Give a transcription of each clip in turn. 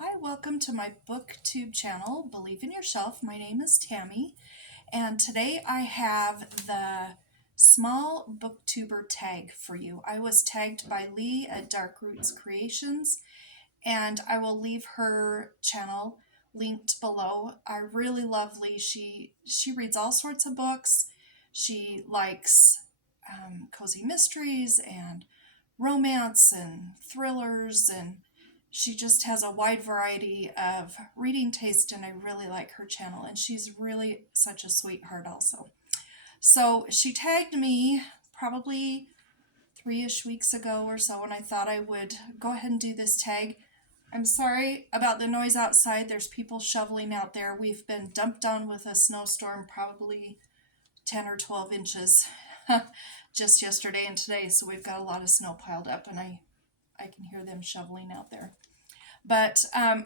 Hi, welcome to my Booktube channel, Believe in Yourself. My name is Tammy, and today I have the small Booktuber tag for you. I was tagged by Lee at Dark Roots Creations, and I will leave her channel linked below. I really love Lee. She reads all sorts of books. She likes cozy mysteries and romance and thrillers, and she just has a wide variety of reading taste, and I really like her channel, and she's really such a sweetheart also. So she tagged me probably 3-ish weeks ago or so, and I thought I would go ahead and do this tag. I'm sorry about the noise outside. There's people shoveling out there. We've been dumped on with a snowstorm, probably 10 or 12 inches just yesterday and today, so we've got a lot of snow piled up, and I can hear them shoveling out there. But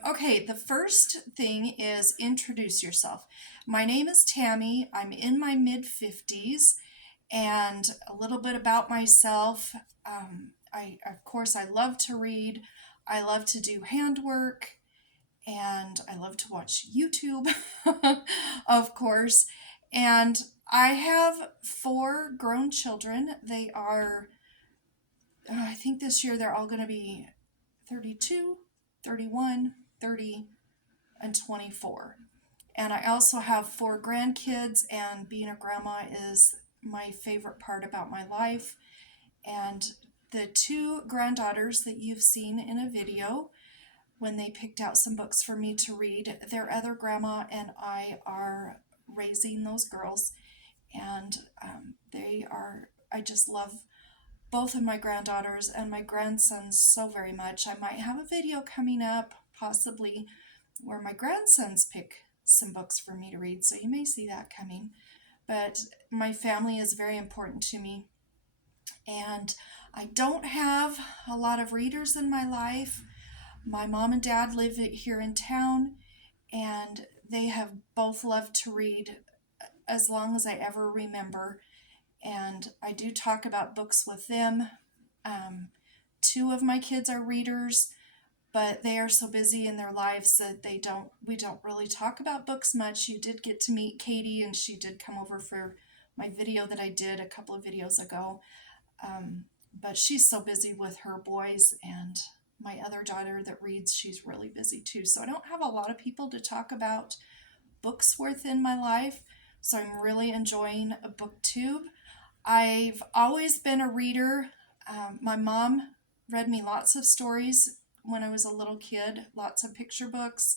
okay, the first thing is introduce yourself. My name is Tammy. I'm in my mid-50s, and a little bit about myself. Of course, I love to read. I love to do handwork, and I love to watch YouTube, of course. And I have 4 grown children. They are, I think this year they're all going to be 32, 31, 30, and 24. And I also have 4 grandkids, and being a grandma is my favorite part about my life. And the 2 granddaughters that you've seen in a video, when they picked out some books for me to read, their other grandma and I are raising those girls, and I just love both of my granddaughters and my grandsons so very much. I might have a video coming up, possibly, where my grandsons pick some books for me to read, so you may see that coming. But my family is very important to me, and I don't have a lot of readers in my life. My mom and dad live here in town, and they have both loved to read as long as I ever remember. And I do talk about books with them. 2 of my kids are readers, but they are so busy in their lives that we don't really talk about books much. You did get to meet Katie, and she did come over for my video that I did a couple of videos ago. But she's so busy with her boys, and my other daughter that reads, she's really busy too. So I don't have a lot of people to talk about books with in my life. So I'm really enjoying a Booktube. I've always been a reader. My mom read me lots of stories when I was a little kid, lots of picture books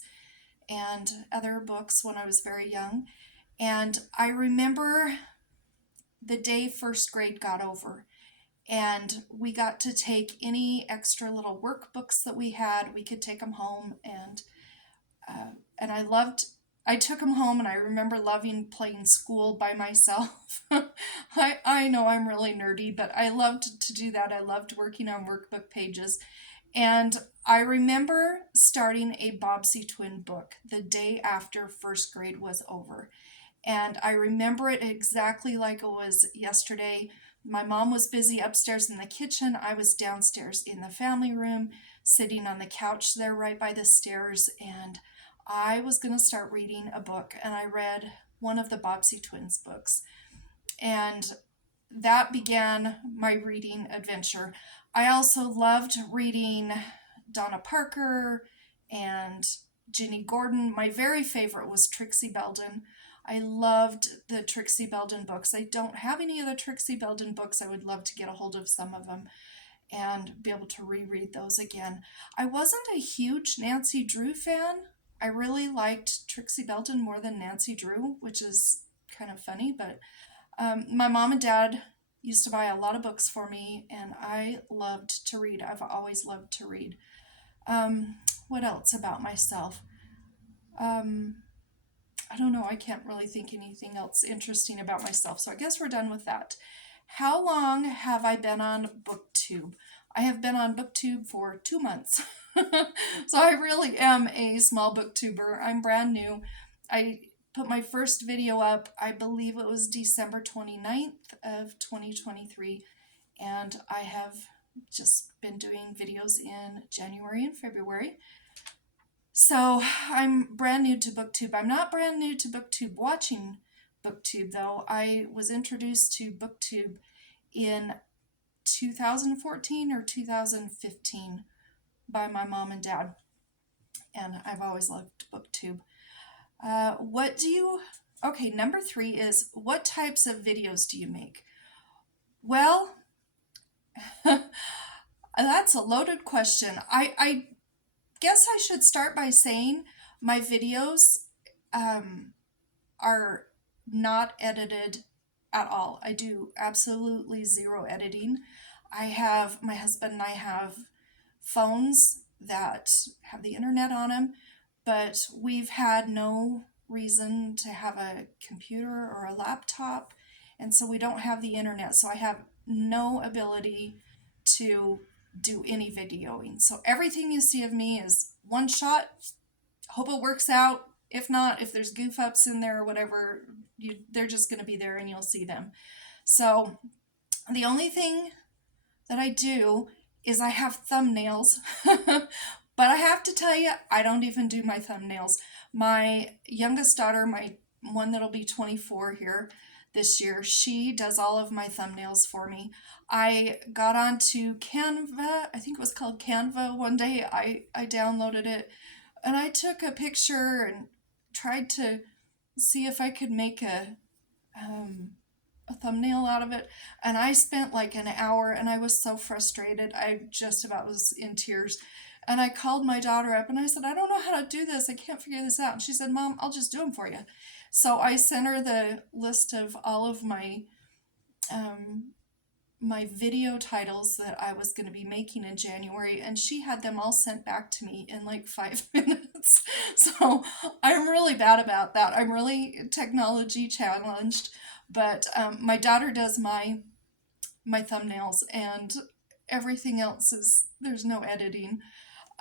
and other books when I was very young. And I remember the day first grade got over, and we got to take any extra little workbooks that we had. We could take them home, and I took them home, and I remember loving playing school by myself. I know I'm really nerdy, but I loved to do that. I loved working on workbook pages. And I remember starting a Bobbsey twin book the day after first grade was over. And I remember it exactly like it was yesterday. My mom was busy upstairs in the kitchen. I was downstairs in the family room, sitting on the couch there right by the stairs, and I was going to start reading a book, and I read one of the Bobbsey twins books. And that began my reading adventure. I also loved reading Donna Parker and Ginny Gordon. My very favorite was Trixie Belden. I loved the Trixie Belden books. I don't have any of the Trixie Belden books. I would love to get a hold of some of them and be able to reread those again. I wasn't a huge Nancy Drew fan. I really liked Trixie Belden more than Nancy Drew, which is kind of funny, but my mom and dad used to buy a lot of books for me, and I loved to read. I've always loved to read. What else about myself? I don't know. I can't really think anything else interesting about myself, so I guess we're done with that. How long have I been on Booktube? I have been on Booktube for 2 months. So I really am a small Booktuber. I'm brand new. I put my first video up, I believe it was December 29th of 2023, and I have just been doing videos in January and February. So I'm brand new to Booktube. I'm not brand new to Booktube watching Booktube though. I was introduced to Booktube in 2014 or 2015 by my mom and dad, and I've always loved Booktube. What do you, okay, number 3 is what types of videos do you make? Well, that's a loaded question. I guess I should start by saying my videos are not edited at all. I do absolutely zero editing. My husband and I have phones that have the internet on them, but we've had no reason to have a computer or a laptop, and so we don't have the internet. So I have no ability to do any videoing. So everything you see of me is one shot. Hope it works out. If not, if there's goof ups in there or whatever, they're just going to be there and you'll see them. So the only thing that I do is I have thumbnails. But I have to tell you, I don't even do my thumbnails. My youngest daughter, my one that'll be 24 here this year, she does all of my thumbnails for me. I got onto Canva, I think it was called Canva one day. I downloaded it and I took a picture and tried to see if I could make a thumbnail out of it, and I spent like an hour and I was so frustrated. I just about was in tears. And I called my daughter up and I said, I don't know how to do this. I can't figure this out. And she said, Mom, I'll just do them for you. So I sent her the list of all of um, my video titles that I was going to be making in January, and she had them all sent back to me in like 5 minutes. So I'm really bad about that. I'm really technology challenged, but my daughter does my thumbnails, and everything else is there's no editing.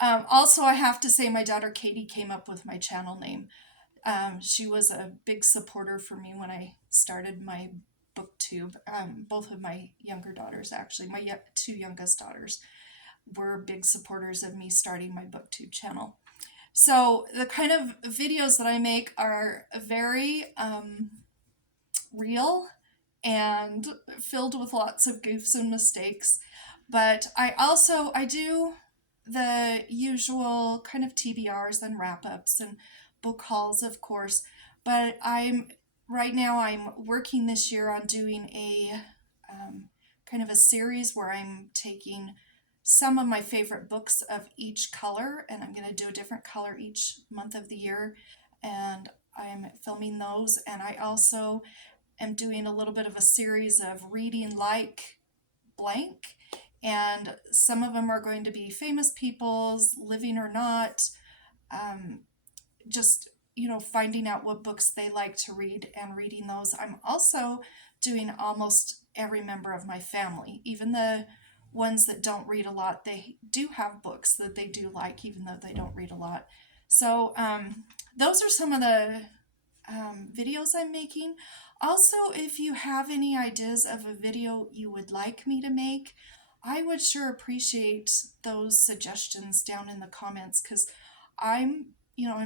Also, I have to say my daughter Katie came up with my channel name. She was a big supporter for me when I started my Booktube. Both of my younger daughters, actually, my two youngest daughters, were big supporters of me starting my Booktube channel. So the kind of videos that I make are very real and filled with lots of goofs and mistakes. But I do the usual kind of TBRs and wrap-ups and book hauls, of course. But right now I'm working this year on doing a kind of a series where I'm taking some of my favorite books of each color, and I'm going to do a different color each month of the year, and I'm filming those. And I also am doing a little bit of a series of reading like blank, and some of them are going to be famous people's, living or not, just finding out what books they like to read and reading those. I'm also doing almost every member of my family, even the ones that don't read a lot. They do have books that they do like, even though they don't read a lot. So those are some of the videos I'm making. Also, if you have any ideas of a video you would like me to make, I would sure appreciate those suggestions down in the comments, because I'm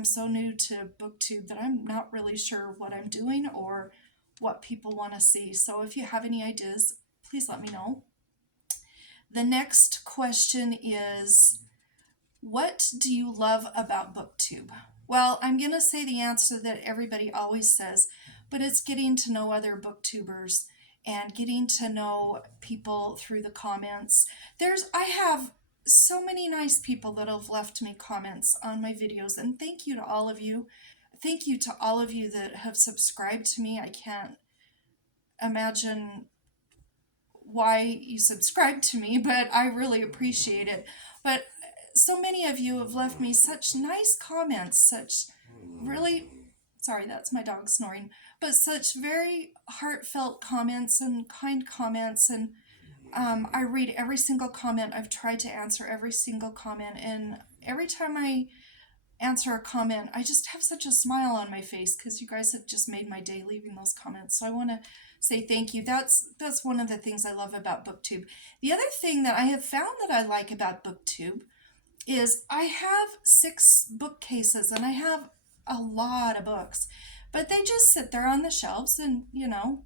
so new to Booktube that I'm not really sure what I'm doing or what people want to see. So if you have any ideas, please let me know. The next question is, what do you love about Booktube? Well, I'm going to say the answer that everybody always says, but it's getting to know other Booktubers and getting to know people through the comments. I have so many nice people that have left me comments on my videos, and thank you to all of you. Thank you to all of you that have subscribed to me. I can't imagine why you subscribe to me, but I really appreciate it. But so many of you have left me such nice comments, such really, sorry, that's my dog snoring, but such very heartfelt comments and kind comments. And I read every single comment. I've tried to answer every single comment, and every time I answer a comment, I just have such a smile on my face, because you guys have just made my day leaving those comments. So I want to say thank you. That's one of the things I love about Booktube. The other thing that I have found that I like about Booktube is I have 6 bookcases and I have a lot of books, but they just sit there on the shelves, and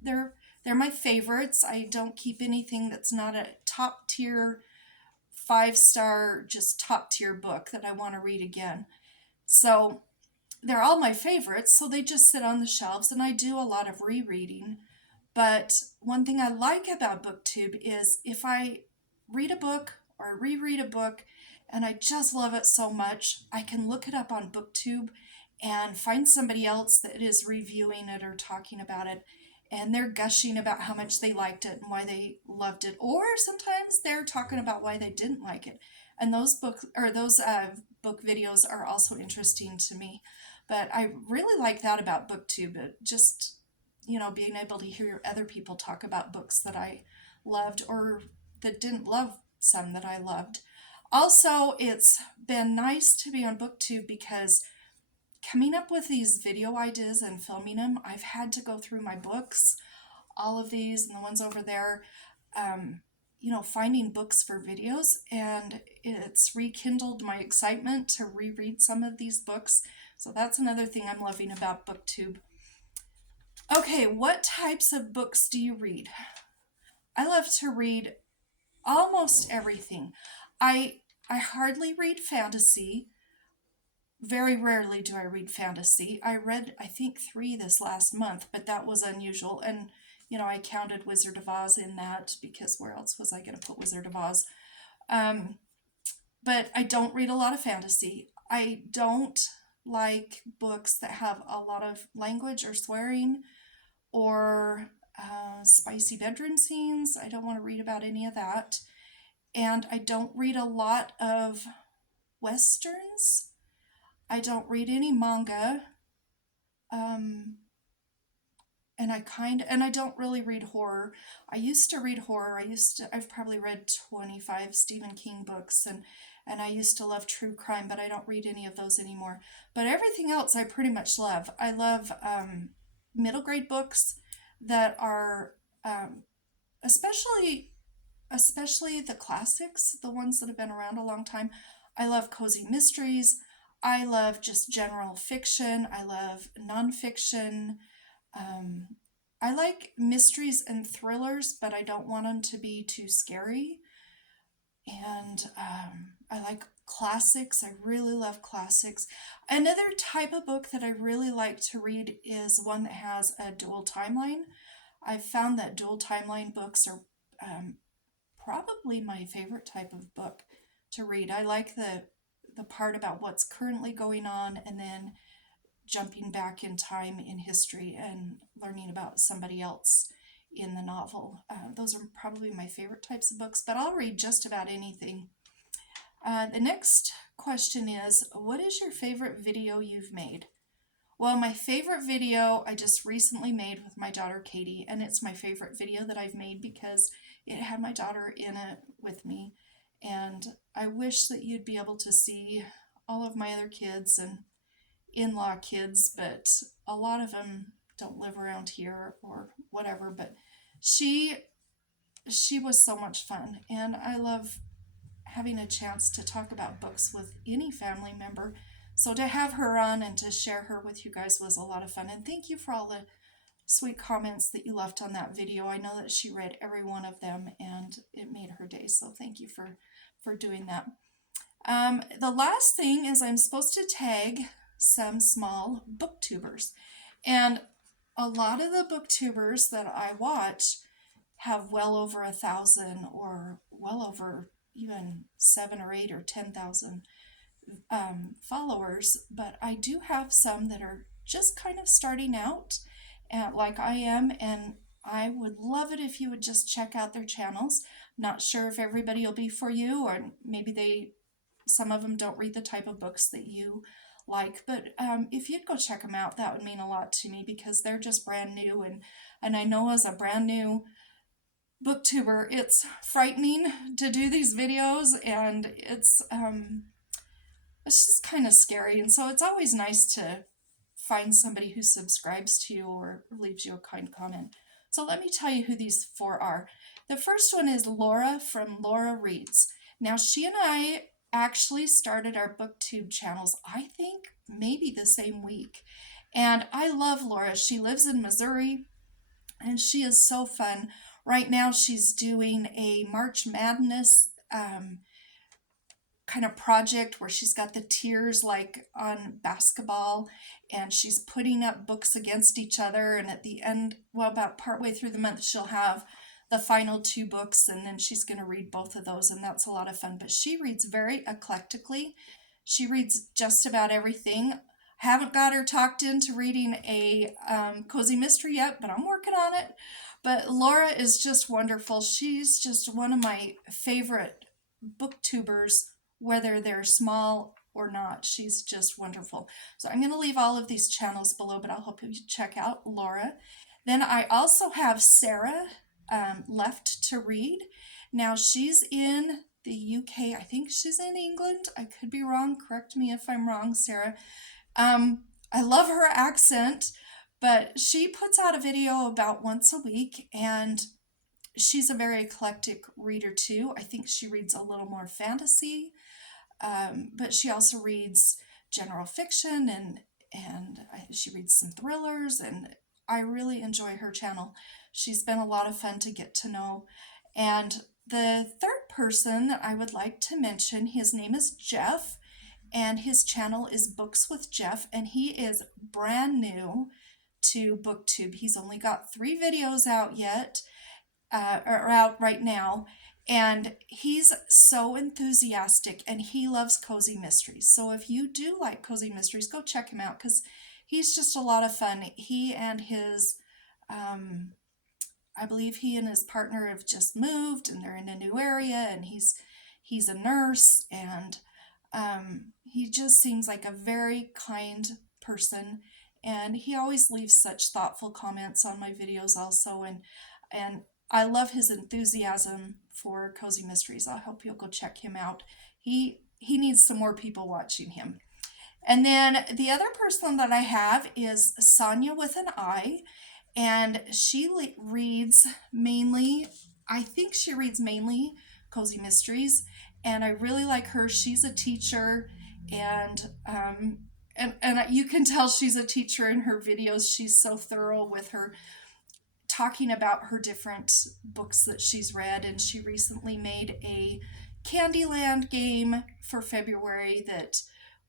they're my favorites. I don't keep anything that's not a top tier 5-star, just top tier book that I want to read again. So they're all my favorites, so they just sit on the shelves, and I do a lot of rereading. But one thing I like about Booktube is if I read a book or reread a book and I just love it so much, I can look it up on Booktube and find somebody else that is reviewing it or talking about it, and they're gushing about how much they liked it and why they loved it, or sometimes they're talking about why they didn't like it. And those book videos are also interesting to me. But I really like that about Booktube. Just being able to hear other people talk about books that I loved or that didn't love some that I loved. Also, it's been nice to be on Booktube because coming up with these video ideas and filming them, I've had to go through my books, all of these and the ones over there, finding books for videos, and it's rekindled my excitement to reread some of these books. So that's another thing I'm loving about Booktube. Okay, what types of books do you read? I love to read almost everything. I hardly read fantasy. Very rarely do I read fantasy. I read, I think, 3 this last month, but that was unusual. And, I counted Wizard of Oz in that because where else was I going to put Wizard of Oz? But I don't read a lot of fantasy. I don't like books that have a lot of language or swearing or spicy bedroom scenes. I don't want to read about any of that. And I don't read a lot of westerns. I don't read any manga. And I don't really read horror. I used to read horror. I've probably read 25 Stephen King books, and I used to love true crime, but I don't read any of those anymore. But everything else I pretty much love. I love middle grade books that are especially the classics, the ones that have been around a long time. I love cozy mysteries. I love just general fiction. I love nonfiction. I like mysteries and thrillers, but I don't want them to be too scary. And I like classics. I really love classics. Another type of book that I really like to read is one that has a dual timeline. I've found that dual timeline books are probably my favorite type of book to read. I like the part about what's currently going on and then jumping back in time in history and learning about somebody else in the novel. Those are probably my favorite types of books, but I'll read just about anything. The next question is, what is your favorite video you've made? Well, my favorite video I just recently made with my daughter Katie, and it's my favorite video that I've made because it had my daughter in it with me, and I wish that you'd be able to see all of my other kids and in-law kids, but a lot of them don't live around here or whatever. But she was so much fun, and I love having a chance to talk about books with any family member. So to have her on and to share her with you guys was a lot of fun. And thank you for all the sweet comments that you left on that video. I know that she read every one of them, and it made her day. So thank you for doing that. The last thing is I'm supposed to tag some small booktubers, and a lot of the booktubers that I watch have well over 1,000 or well over even 7 or 8 or 10,000 followers, but I do have some that are just kind of starting out, like I am, and I would love it if you would just check out their channels. Not sure if everybody will be for you, or maybe some of them don't read the type of books that you like, but if you'd go check them out, that would mean a lot to me because they're just brand new, and I know as a brand new booktuber, it's frightening to do these videos, and it's just kind of scary, and so it's always nice to find somebody who subscribes to you or leaves you a kind comment. So let me tell you who these 4 are. The first one is Laura from Laura Reads. Now she and I actually started our Booktube channels, I think maybe the same week. And I love Laura. She lives in Missouri and she is so fun. Right now, she's doing a March Madness kind of project where she's got the tiers like on basketball, and she's putting up books against each other, and at the end, well, about partway through the month, she'll have the final two books, and then she's going to read both of those, and that's a lot of fun. But she reads very eclectically. She reads just about everything. Haven't got her talked into reading a cozy mystery yet, but I'm working on it. But Laura is just wonderful. She's just one of my favorite booktubers, whether they're small or not. She's just wonderful. So I'm going to leave all of these channels below, but I'll hope you check out Laura. Then I also have Sarah left to read. Now she's in the UK. I think she's in England. I could be wrong. Correct me if I'm wrong, Sarah. I love her accent, but she puts out a video about once a week, and she's a very eclectic reader too. I think she reads a little more fantasy, but she also reads general fiction, and she reads some thrillers, and I really enjoy her channel. She's been a lot of fun to get to know. And the third person that I would like to mention, his name is Jeff, and his channel is Books with Jeff, and he is brand new to Booktube. He's only got 3 videos out yet, or out right now, and he's so enthusiastic, and he loves cozy mysteries. So if you do like cozy mysteries, go check him out, because he's just a lot of fun. He and his I believe he and his partner have just moved, and they're in a new area, and he's a nurse, and he just seems like a very kind person, and he always leaves such thoughtful comments on my videos also, and I love his enthusiasm for cozy mysteries. I hope you'll go check him out. He needs some more people watching him. And then the other person that I have is Sonia with an I, and she reads mainly, I think she reads mainly cozy mysteries, and I really like her. She's a teacher, and you can tell she's a teacher in her videos. She's so thorough with her talking about her different books that she's read, and she recently made a Candyland game for February that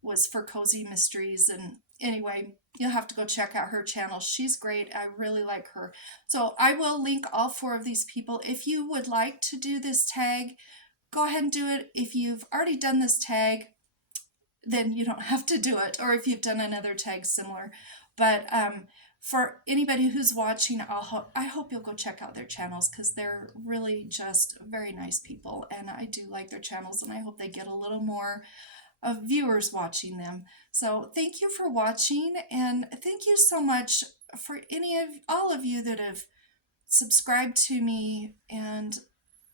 was for cozy mysteries. And anyway, you'll have to go check out her channel. She's great. I really like her. So I will link all 4 of these people. If you would like to do this tag, go ahead and do it. If you've already done this tag, then you don't have to do it, or if you've done another tag similar. But for anybody who's watching, I hope you'll go check out their channels, because they're really just very nice people, and I do like their channels, and I hope they get a little more of viewers watching them. So thank you for watching, and thank you so much for all of you that have subscribed to me and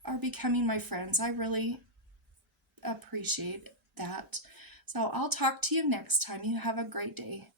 are becoming my friends. I really appreciate that. So I'll talk to you next time. You have a great day.